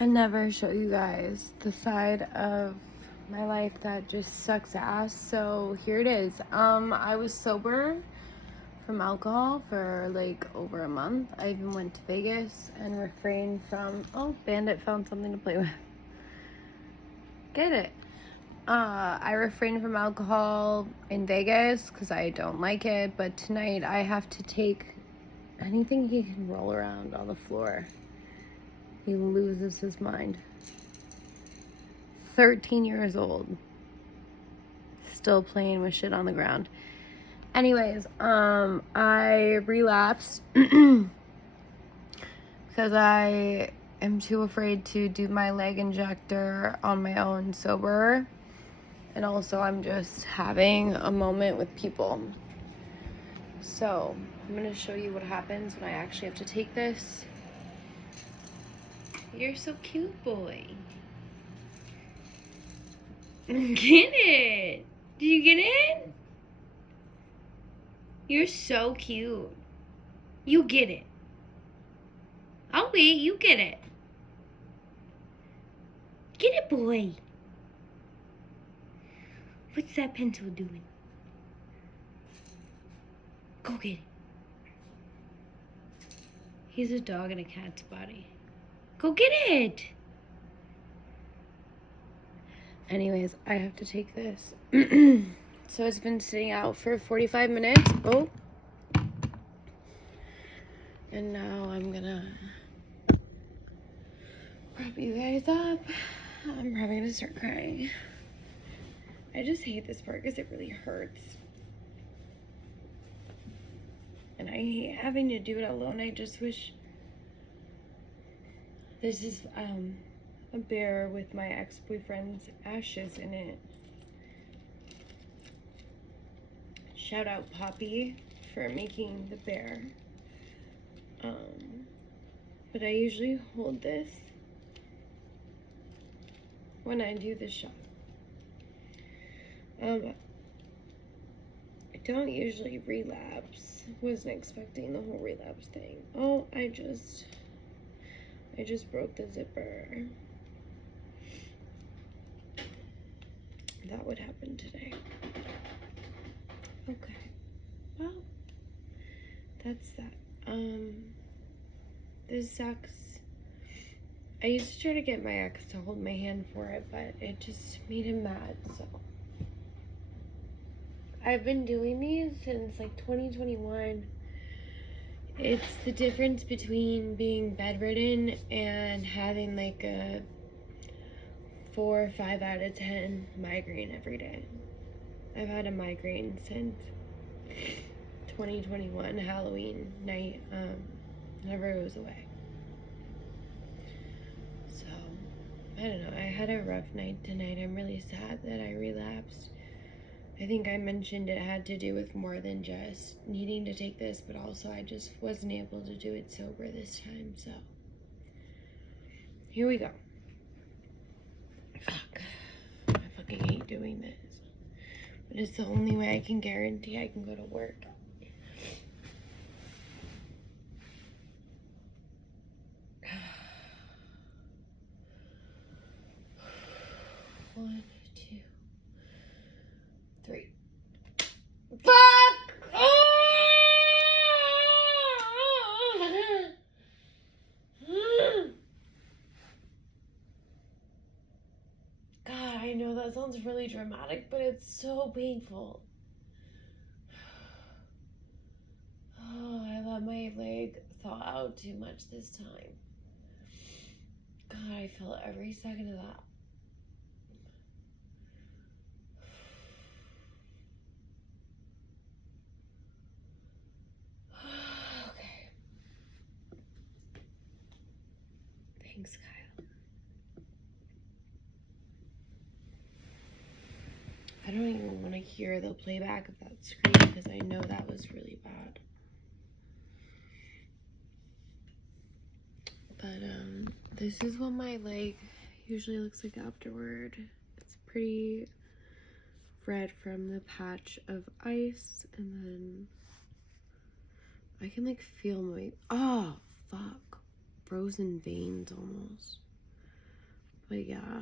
I never show you guys the side of my life that just sucks ass. So here it is. I was sober from alcohol for like over a month. I even went to Vegas and refrained from. Oh, Bandit found something to play with. Get it. I refrained from alcohol in Vegas because I don't like it. But tonight I have to take anything he can roll around on the floor. He loses his mind. 13 years old. Still playing with shit on the ground. Anyways, I relapsed because I am too afraid to do my leg injector on my own sober. And also I'm just having a moment with people. So I'm gonna show you what happens when I actually have to take this. You're so cute, boy. Get it. Did you get it? You're so cute. You get it. I'll wait. You get it. Get it, boy. What's that pencil doing? Go get it. He's a dog in a cat's body. Go get it. Anyways, I have to take this. So it's been sitting out for 45 minutes. Oh. And now I'm gonna prop you guys up. I'm probably gonna start crying. I just hate this part because it really hurts. And I hate having to do it alone. I just wish... This is a bear with my ex-boyfriend's ashes in it. Shout out Poppy for making the bear. But I usually hold this when I do the shot. I don't usually relapse. Wasn't expecting the whole relapse thing. Oh, I just broke the zipper. That would happen today. Okay. Well, that's that. This sucks. I used to try to get my ex to hold my hand for it, but it just made him mad, so. I've been doing these since like 2021. It's the difference between being bedridden and having like a 4 or 5 out of 10 migraine every day. I've had a migraine since 2021 Halloween night. Never goes away. So, I don't know. I had a rough night tonight. I'm really sad that I relapsed. I think I mentioned it had to do with more than just needing to take this, but also I just wasn't able to do it sober this time, so. Here we go. Fuck. I fucking hate doing this. But it's the only way I can guarantee I can go to work. One, two, three. Fuck! God, I know that sounds really dramatic, but it's so painful. Oh, I let my leg thaw out too much this time. God, I felt every second of that. Okay. Thanks, Kyle. I don't even want to hear the playback of that scream because I know that was really bad. But this is what my leg usually looks like afterward. It's pretty red from the patch of ice, and then I can like feel my, oh fuck, frozen veins almost. But yeah,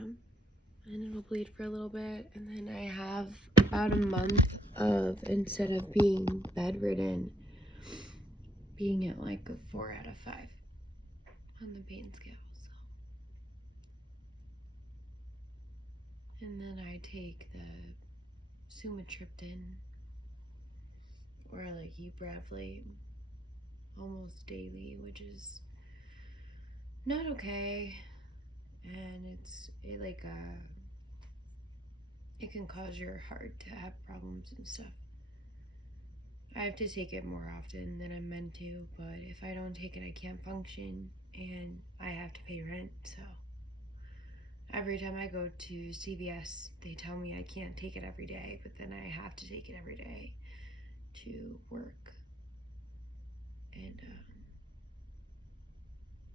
and it'll bleed for a little bit, and then I have about a month of, instead of being bedridden, being at like a 4 out of 5 on the pain scale. So. And then I take the sumatriptan or like Ubrelvy almost daily, which is not okay, and it can cause your heart to have problems and stuff. I have to take it more often than I'm meant to, but if I don't take it, I can't function, and I have to pay rent, so every time I go to CVS, they tell me I can't take it every day, but then I have to take it every day to work. And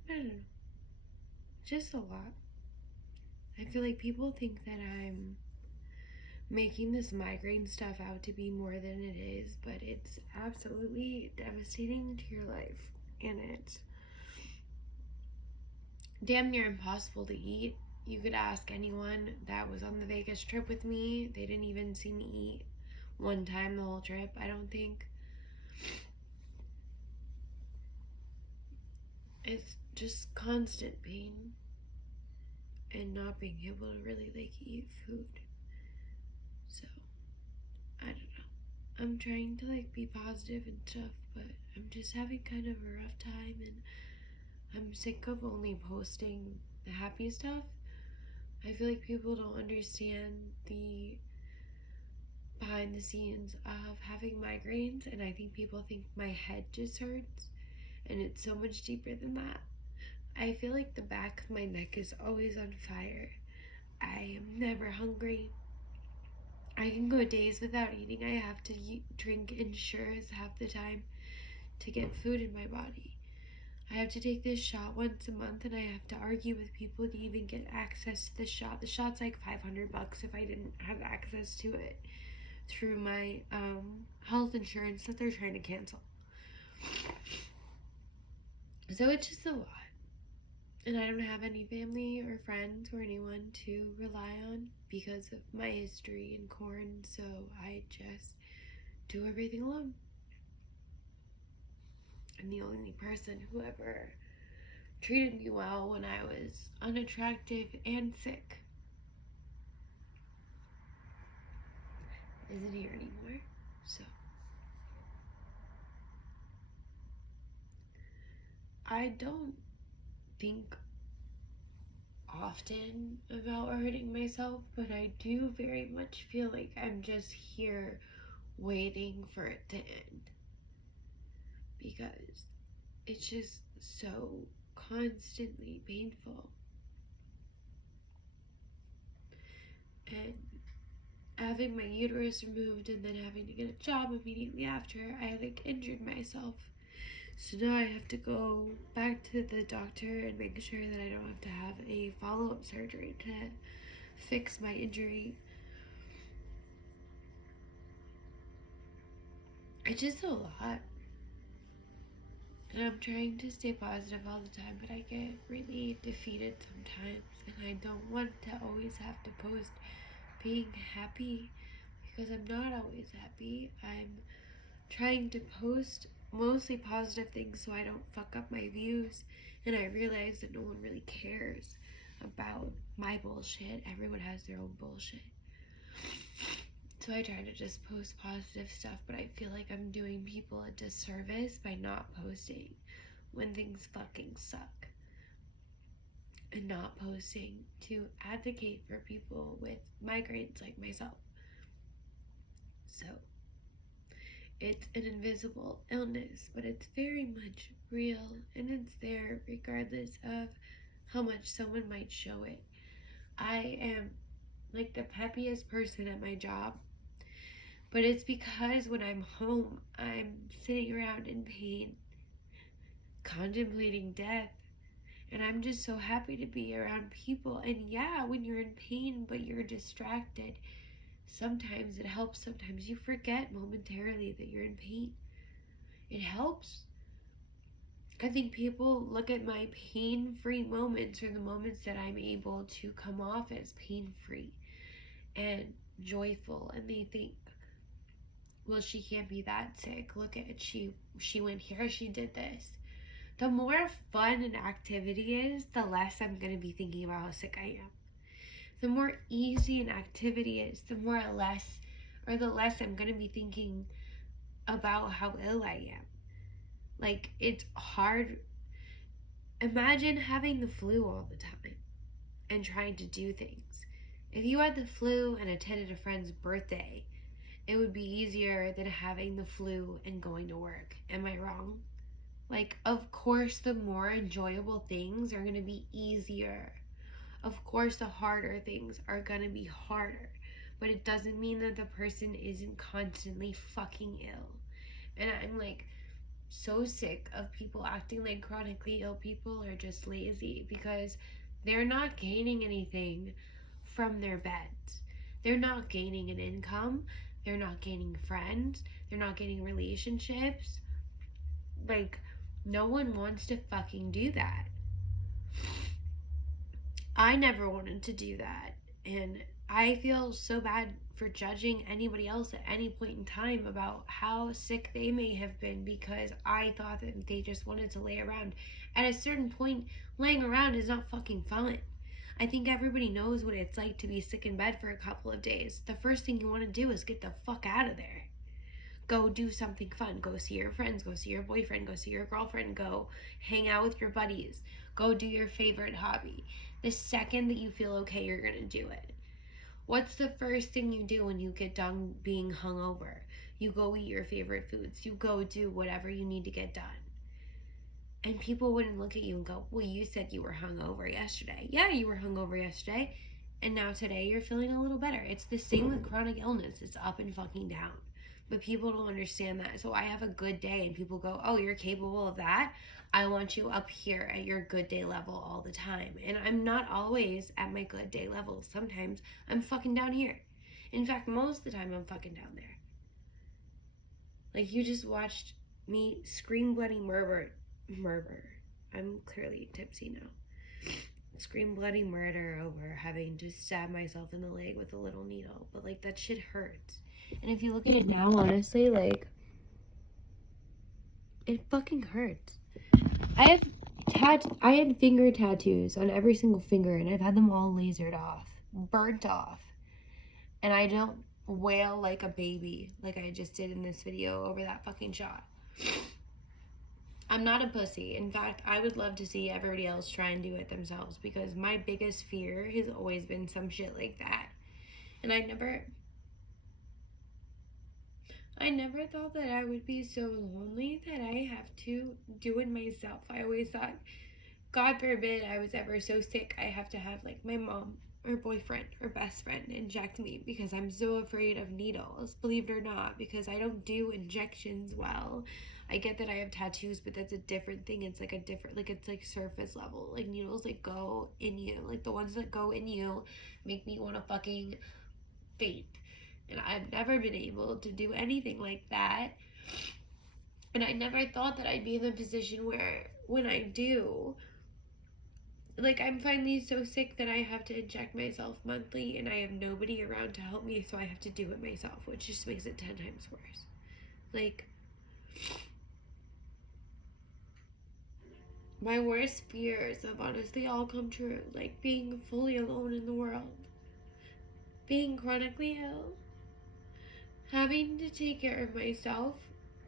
I don't know, just a lot. I feel like people think that I'm making this migraine stuff out to be more than it is, but it's absolutely devastating to your life, and it's damn near impossible to eat. You could ask anyone that was on the Vegas trip with me. They didn't even see me eat one time the whole trip, I don't think. It's just constant pain and not being able to really like eat food. So I don't know. I'm trying to like be positive and stuff, but I'm just having kind of a rough time, and I'm sick of only posting the happy stuff. I feel like people don't understand the behind the scenes of having migraines, and I think people think my head just hurts, and it's so much deeper than that. I feel like the back of my neck is always on fire. I am never hungry. I can go days without eating. I have to drink Ensures half the time to get food in my body. I have to take this shot once a month, and I have to argue with people to even get access to the shot. The shot's like $500 if I didn't have access to it through my health insurance that they're trying to cancel. So it's just a lot. And I don't have any family or friends or anyone to rely on because of my history in corn, so I just do everything alone. And the only person who ever treated me well when I was unattractive and sick isn't here anymore. So I don't think often about hurting myself, but I do very much feel like I'm just here waiting for it to end, because it's just so constantly painful. And having my uterus removed and then having to get a job immediately after, I like injured myself. So now I have to go back to the doctor and make sure that I don't have to have a follow-up surgery to fix my injury. It's just a lot. And I'm trying to stay positive all the time, but I get really defeated sometimes, and I don't want to always have to post being happy, because I'm not always happy. I'm trying to post mostly positive things so I don't fuck up my views, and I realize that no one really cares about my bullshit. Everyone has their own bullshit. So I try to just post positive stuff, but I feel like I'm doing people a disservice by not posting when things fucking suck, and not posting to advocate for people with migraines like myself. So it's an invisible illness, but it's very much real, and it's there regardless of how much someone might show it. I am like the peppiest person at my job, but it's because when I'm home, I'm sitting around in pain, contemplating death, and I'm just so happy to be around people. And yeah, when you're in pain but you're distracted, sometimes it helps. Sometimes you forget momentarily that you're in pain. It helps. I think people look at my pain-free moments, or the moments that I'm able to come off as pain-free and joyful, and they think, well, she can't be that sick. Look at she went here, she did this. The more fun an activity is, the less I'm going to be thinking about how sick I am. The more easy an activity is, the less I'm going to be thinking about how ill I am. Like, it's hard. Imagine having the flu all the time and trying to do things. If you had the flu and attended a friend's birthday, it would be easier than having the flu and going to work. Am I wrong? Like, of course, the more enjoyable things are going to be easier. Of course, the harder things are going to be harder. But it doesn't mean that the person isn't constantly fucking ill. And I'm like so sick of people acting like chronically ill people are just lazy, because they're not gaining anything from their beds. They're not gaining an income. They're not gaining friends. They're not gaining relationships. Like, no one wants to fucking do that. I never wanted to do that. And I feel so bad for judging anybody else at any point in time about how sick they may have been, because I thought that they just wanted to lay around. At a certain point, laying around is not fucking fun. I think everybody knows what it's like to be sick in bed for a couple of days. The first thing you want to do is get the fuck out of there. Go do something fun. Go see your friends. Go see your boyfriend. Go see your girlfriend. Go hang out with your buddies. Go do your favorite hobby. The second that you feel okay, you're going to do it. What's the first thing you do when you get done being hungover? You go eat your favorite foods. You go do whatever you need to get done. And people wouldn't look at you and go, well, you said you were hungover yesterday. Yeah, you were hungover yesterday. And now today you're feeling a little better. It's the same with chronic illness. It's up and fucking down. But people don't understand that. So I have a good day and people go, oh, you're capable of that? I want you up here at your good day level all the time. And I'm not always at my good day level. Sometimes I'm fucking down here. In fact, most of the time I'm fucking down there. Like, you just watched me scream bloody murder. I'm clearly tipsy now. Scream bloody murder over having to stab myself in the leg with a little needle. But, like, that shit hurts. And if you look at it now, honestly, like, it fucking hurts. I had finger tattoos on every single finger, and I've had them all lasered off, burnt off. And I don't wail like a baby like I just did in this video over that fucking shot. I'm not a pussy. In fact, I would love to see everybody else try and do it themselves, because my biggest fear has always been some shit like that. And I never thought that I would be so lonely that I have to do it myself. I always thought, God forbid I was ever so sick, I have to have like my mom or boyfriend or best friend inject me, because I'm so afraid of needles, believe it or not, because I don't do injections well. I get that I have tattoos, but that's a different thing. It's like a different, like, it's like surface level. Like, needles like go in you. Like, the ones that go in you make me want to fucking faint. And I've never been able to do anything like that. And I never thought that I'd be in the position where, when I do, like, I'm finally so sick that I have to inject myself monthly, and I have nobody around to help me, so I have to do it myself, which just makes it 10 times worse. Like, my worst fears have honestly all come true. Like, being fully alone in the world, being chronically ill, having to take care of myself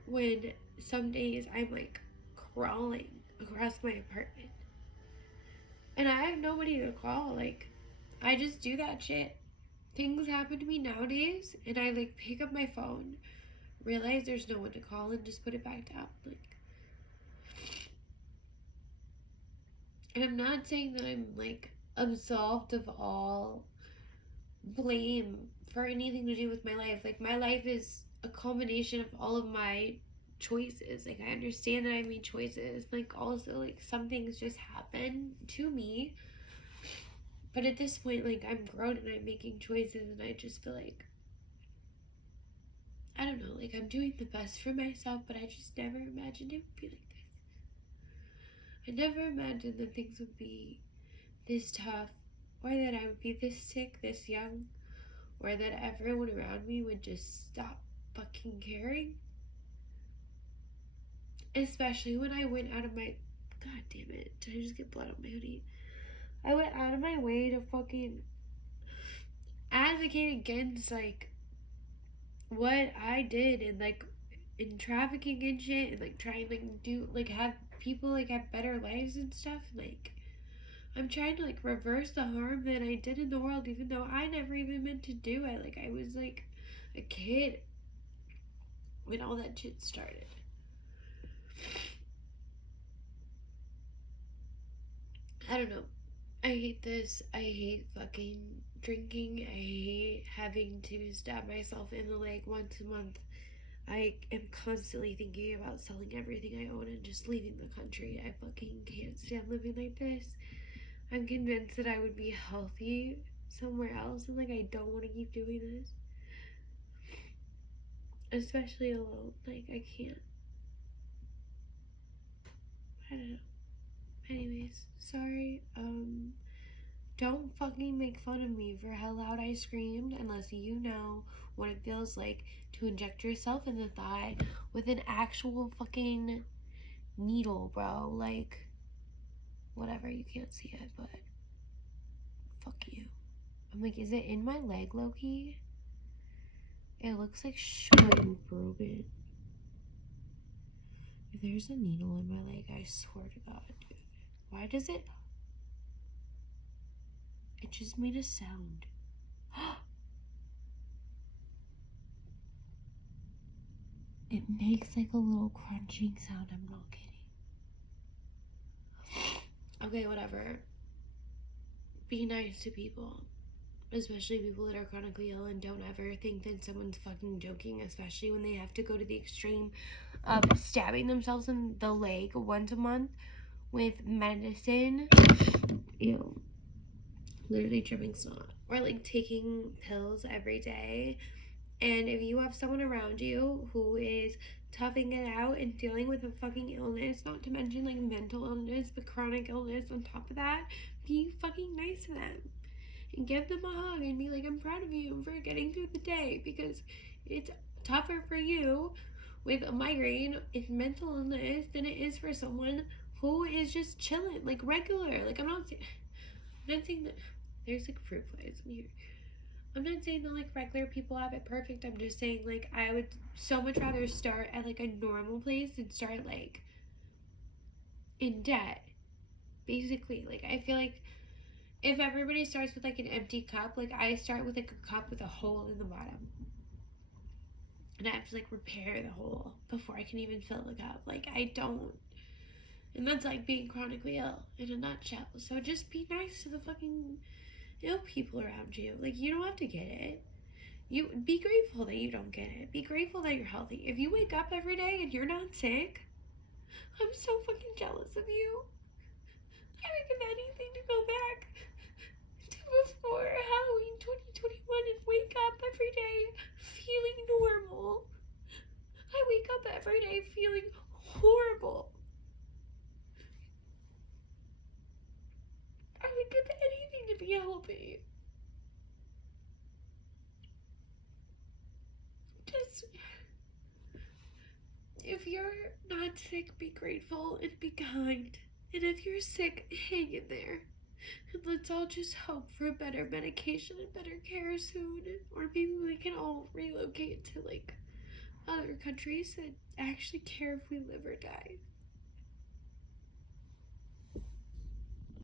when some days I'm like crawling across my apartment. And I have nobody to call. Like, I just do that shit. Things happen to me nowadays, and I like pick up my phone, realize there's no one to call, and just put it back down. Like, and I'm not saying that I'm like absolved of all blame for anything to do with my life. Like, my life is a culmination of all of my choices. Like, I understand that I made choices. Like, also, like, some things just happen to me. But at this point, like, I'm grown and I'm making choices, and I just feel like, I don't know, like, I'm doing the best for myself, but I just never imagined it would be like this. I never imagined that things would be this tough, or that I would be this sick, this young, or that everyone around me would just stop fucking caring. Especially when I went out of my, god damn it, did I just get blood on my hoodie? I went out of my way to fucking advocate against, like, what I did, and, like, in trafficking and shit, and, like, trying, like, do, like, have people, like, have better lives and stuff. Like, I'm trying to, like, reverse the harm that I did in the world, even though I never even meant to do it. Like, I was, like, a kid when all that shit started. I don't know. I hate this. I hate fucking drinking. I hate having to stab myself in the leg once a month. I am constantly thinking about selling everything I own and just leaving the country. I fucking can't stand living like this. I'm convinced that I would be healthy somewhere else, and, like, I don't want to keep doing this. Especially alone. Like, I can't. I don't know. Anyways, sorry. Don't fucking make fun of me for how loud I screamed unless you know what it feels like to inject yourself in the thigh with an actual fucking needle, bro. Like, whatever, you can't see it, but fuck you. I'm like, is it in my leg, Loki? It looks like shit broken. If there's a needle in my leg, I swear to God, dude. Why does it? It just made a sound. It makes like a little crunching sound. I'm not kidding. Okay, whatever. Be nice to people. Especially people that are chronically ill, and don't ever think that someone's fucking joking, especially when they have to go to the extreme of stabbing themselves in the leg once a month with medicine. Ew. Literally dripping snot. Or, like, taking pills every day. And if you have someone around you who is toughing it out and dealing with a fucking illness, not to mention, like, mental illness, but chronic illness on top of that, be fucking nice to them. And give them a hug and be like, I'm proud of you for getting through the day, because it's tougher for you with a migraine and mental illness than it is for someone who is just chilling, like, regular. Like, I'm not saying that there's, like, fruit flies in here. I'm not saying that, like, regular people have it perfect. I'm just saying, like, I would so much rather start at, like, a normal place than start, like, in debt. Basically, like, I feel like if everybody starts with, like, an empty cup, like, I start with, like, a cup with a hole in the bottom. And I have to, like, repair the hole before I can even fill the cup. Like, I don't. And that's, like, being chronically ill in a nutshell. So just be nice to the fucking ill people around you. Like, you don't have to get it. You be grateful that you don't get it. Be grateful that you're healthy. If you wake up every day and you're not sick, I'm so fucking jealous of you. I would give anything to go back to before Halloween 2021 and wake up every day feeling normal. I wake up every day feeling horrible. I would give anything to be healthy. Just, if you're not sick, be grateful and be kind. And if you're sick, hang in there. And let's all just hope for a better medication and better care soon. Or maybe we can all relocate to, like, other countries that actually care if we live or die.